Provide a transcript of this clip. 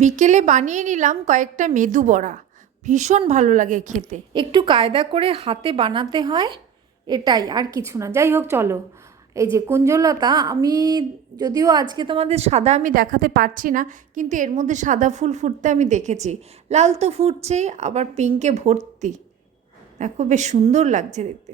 বিকেলে বানিয়ে নিলাম কয়েকটা মেদু বড়া। ভীষণ ভালো লাগে খেতে, একটু কায়দা করে হাতে বানাতে হয়, এটাই আর কিছু না। যাই হোক, চলো। এই যে কুঞ্জলতা, আমি যদিও আজকে তোমাদের সাদা আমি দেখাতে পারছি না, কিন্তু এর মধ্যে সাদা ফুল ফুটতে আমি দেখেছি। লাল তো ফুটছেই, আবার পিঙ্কে ভর্তি। দেখো, বেশ সুন্দর লাগছে দেখতে।